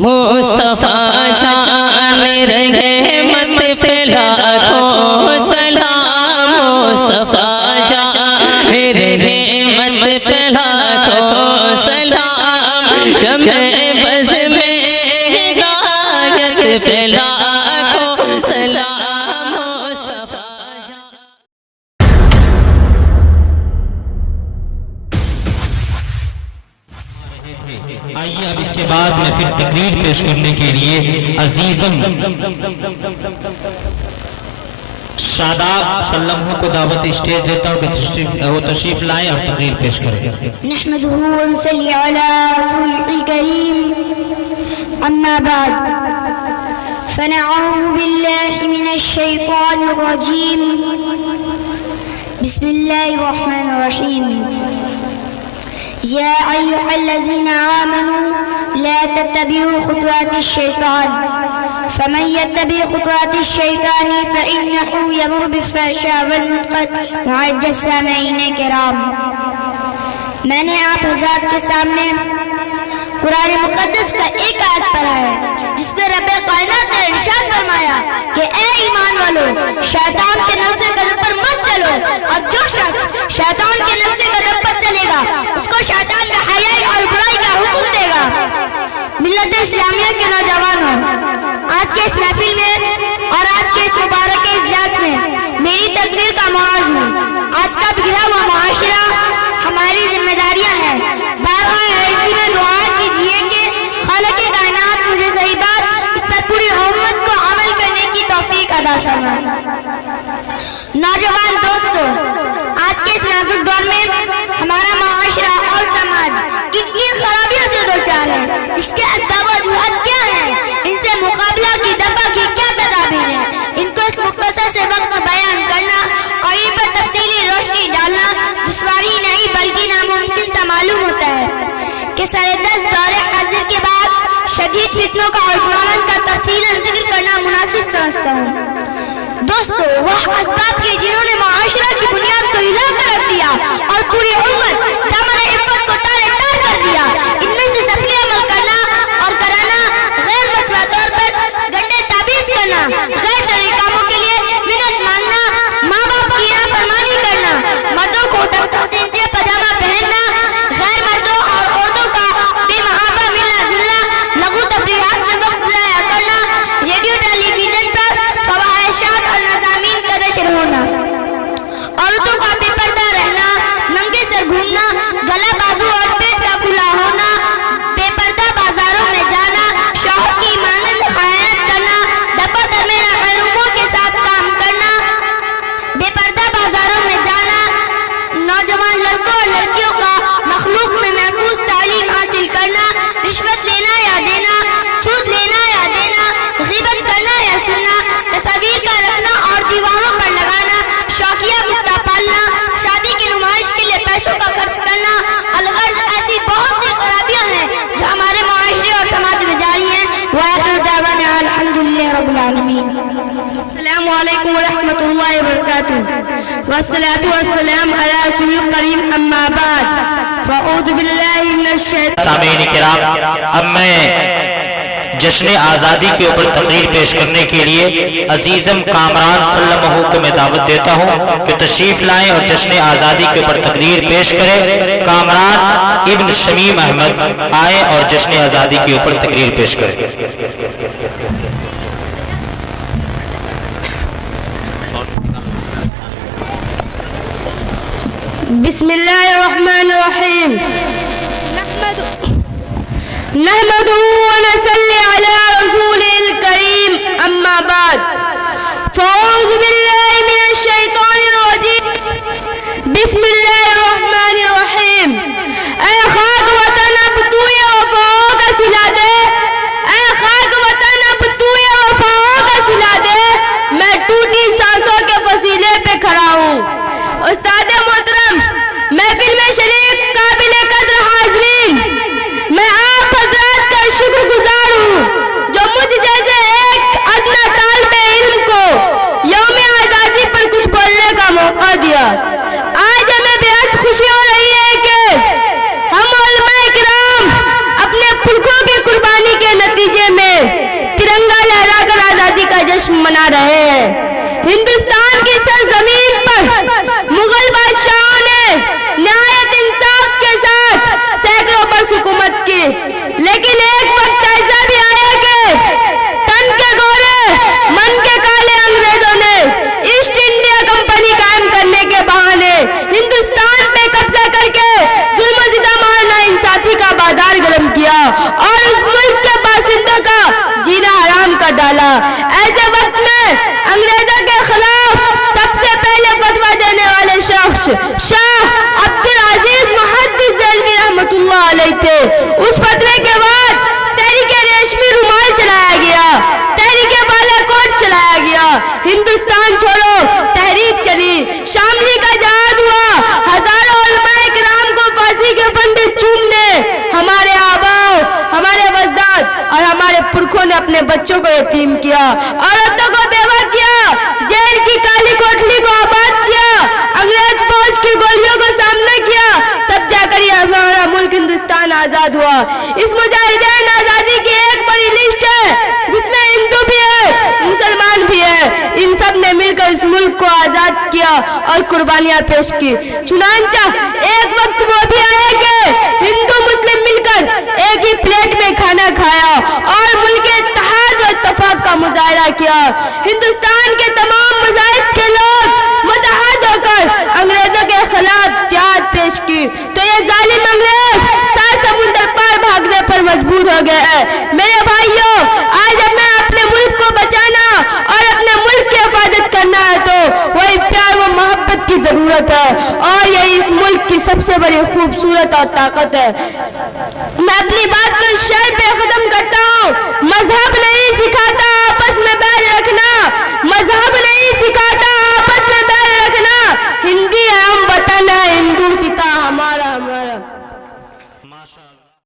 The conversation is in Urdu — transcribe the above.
مصطفیٰ جان رحمت پہ لاکھوں سلام، مصطفیٰ جان رحمت پہ لاکھوں سلام، شمع بز میں ہدایت پہ لاکھوں سلام، مصطفیٰ جان۔ آئیے اب اس کے بعد میں پھر تقریر پیش کرنے کے لیے عزیزم شاداب سلمہ کو دعوت اسٹیج دیتا ہوں کہ وہ تشریف لائیں اور تقریر پیش کریں۔ نحمده ونصلي على رسوله الكريم أما بعد فنعوذ بالله من الشيطان الرجيم بسم الله الرحمن الرحيم يا أيها الذين آمنوا لا تتبعوا خطوات الشيطان فمن يتبع خطوات الشيطان فإنه يأمر بالفحشاء والمنكر معد السامعين الكرام۔ میں نے آپ حضرات کے سامنے قرآن مقدس کا ایک آیت پڑھا ہے جس میں رب کائنات نے ارشاد فرمایا کہ اے ایمان والو، شیطان کے نقش قدم پر مت چلو، اور جو شخص شیطان کے نقش قدم پر چلے گا اس کو شیطان ناحیائی اور برائی کا حکم دے گا۔ ملت اسلامیہ کے نوجوانوں، آج کے اس محفل میں اور آج کے اس مبارک اجلاس میں میری تقریر کا معاذ ہوں۔ آج کا بگڑا ہوا معاشرہ ہماری ذمہ داریاں ہیں۔ بارگاہ عزت میں دعا کیجیے کہ خالق کائنات مجھے صحیح بات اس پر پوری امت کو عمل کرنے کی توفیق عطا فرمائے۔ نوجوان دوستو، آج کے اس نازک دور میں ہمارا معاشرہ اور سماج کن کن خرابیوں سے دوچار ہے، اس کے اسباب و وجوہات کیا ہیں، ان سے مقابلہ کی دفع کی کیا تدابیر ہیں، ان کو ایک مختصر سے وقت میں بیان کرنا اور ان پر تفصیلی روشنی ڈالنا دشواری نہیں بلکہ ناممکن سا معلوم ہوتا ہے کہ سردست دور حاضر کے بعد شدید فتنوں کا اور عنوان کا تفصیلاً ذکر کرنا مناسب سمجھتا ہوں۔ دوستو، وہ اسباب کے جنہوں نے معاشرہ کی بنیاد کو ہلا کر رکھ دیا اور پوری امت دامن عفت کو تارے تار کر دیا، ان میں سے سفلی عمل کرنا اور کرانا، غیر مشروع طور پر گنڈے تعبیز کرنا، غیر شرعی کاموں کے لیے منت مانگنا، ماں باپ کی نافرمانی کرنا، مردوں کو تنزیہ پاجامہ پہننا، غیر مردوں اور عورتوں کا بے محابہ ملنا جلنا، لغو تفریحات میں وقت ضائع کرنا، ریڈیو ٹیلی ویژن پر فواحشات اور مضامین کا نشر ہونا، عورتوں کا بے پردہ رہنا، ننگے سر گھومنا، گلا بازو اور پیٹ کا کھلا ہونا، بے پردہ بازاروں میں جانا، شوہر کی مانند خیانت کرنا، دفاتر میں محروموں کے ساتھ کام کرنا، بے پردہ بازاروں میں جانا، نوجوان لڑکوں اور لڑکیوں کا مخلوق میں محفوظ تعلیم حاصل کرنا، رشوت لینا یا دینا، سود لینا یا دینا، غیبت کرنا یا سننا، تصاویر کا رکھنا اور دیواروں پر لگانا، شوقیہ کتا پالنا، شادی کی نمائش کے لیے پیسوں کا خرچ کرنا، الغرض ایسی بہت سی خرابیاں ہیں جو ہمارے معاشرے اور سماج میں جاری ہیں۔ وآخر دعوانا الحمدللہ رب العالمین۔ السلام علیکم ورحمۃ اللہ وبرکاتہ، والصلاة والسلام علی رسول الکریم، اما بعد فاعوذ باللہ من الشیطان۔ سامعین کرام، اب میں جشن آزادی کے اوپر تقریر پیش کرنے کے لیے عزیزم کامران سلمہ کو میں دعوت دیتا ہوں کہ تشریف لائیں اور جشن آزادی کے اوپر تقریر پیش کریں۔ کامران ابن شمیم احمد آئیں اور جشن آزادی کے اوپر تقریر پیش کریں۔ بسم اللہ الرحمن الرحیم، نحمده ونصلي على رسوله الكريم، اما بعد فاعوذ بالله من الشیطان الرجیم، بسم اللہ الرحمن الرحیم۔ اے خاک وطن اب تو یہ وفاؤں کا صلہ دے، اے خاک وطن اب تو یہ وفاؤں کا صلہ دے، میں ٹوٹی سانسوں کے فصیلے پہ کھڑا ہوں۔ استاد محترم، محفل میں شریک قابل قدر حاضرین، میں آپ حضرات کا شکر گزار ہوں جو مجھ جیسے ایک ادنا طالب علم کو یوم آزادی پر کچھ بولنے کا موقع دیا۔ آج ہمیں منا رہے ہیں۔ ہندوستان کی سرزمین پر مغل بادشاہوں نے نہایت انصاف کے ساتھ سینکڑوں برس حکومت کی، لیکن ایک وقت ایسا بھی آیا کہ تن کے گورے من کے کالے انگریزوں نے ایسٹ انڈیا کمپنی قائم کرنے کے بہانے ہندوستان پہ قبضہ کر کے ظلم و ستم اور ناانصافی کا بازار گرم کیا اور اس ملک کے باشندوں کا جینا حرام کر ڈالا۔ ایسے وقت میں انگریزوں کے خلاف سب سے پہلے فتویٰ دینے والے شخص شاہ عبدالعزیز محدث دہلوی رحمۃ اللہ علیہ تھے۔ اس فتوے کے بعد تحریک ریشمی رومال چلایا گیا، تحریک بالا کوٹ چلایا گیا، ہندوستان چھوڑو تحریک چلی، شاملی کا جہاد ہوا، ہزاروں علماء کرام کو پھانسی کے پھندے چومنے ہمارے آباؤ، ہمارے اجداد اور ہمارے پرکھوں نے اپنے بچوں کو یتیم کیا، عورتوں کو بیوہ کیا، جیل کی کالی کوٹلی کو آباد کیا، انگریز فوج کی گولیوں کو سامنا کیا، تب جا کر یہ ہمارا ملک ہندوستان آزاد ہوا۔ اس مجاہدین آزادی کی ایک بڑی لسٹ ہے جس میں ہندو بھی ہے، مسلمان بھی ہے، ان سب نے مل کر اس ملک کو آزاد کیا اور قربانیاں پیش کی۔ چنانچہ ایک وقت وہ بھی آیا کہ ہندو مسلم مل کر ایک ہی پلیٹ میں کھانا کھایا اور ملک اتحاد و اتفاق کا مظاہرہ کیا۔ ہندوستان کے تمام مذاہب کے لوگ متحد ہو کر انگریزوں کے خلاف جہاد پیش کی تو یہ ظالم انگریز سات سمندر پار بھاگنے پر مجبور ہو گئے ہیں۔ میرے بھائیوں، آج ہمیں اپنے ملک کو بچانا اور اپنے ملک کی حفاظت کرنا ہے تو وہی پیار و محبت کی ضرورت ہے اور یہی اس ملک کی سب سے بڑی خوبصورت اور طاقت ہے۔ میں اپنی بات کو اس شعر پہ ختم کرتا